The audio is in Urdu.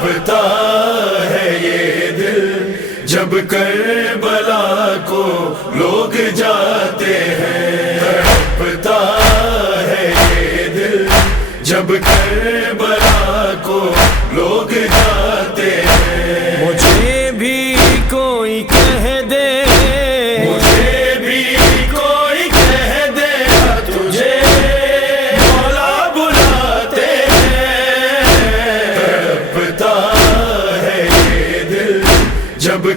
تڑپتا ہے یہ دل جب کربلا کو لوگ جاتے ہیں، تڑپتا ہے یہ دل جب کربلا کو لوگ جاتے ہیں۔ مجھے بھی کوئی کہہ دے، مجھے بھی کوئی کہہ دے تجھے مولا بلاتے ہیں، تڑپتا ہے یہ دل جب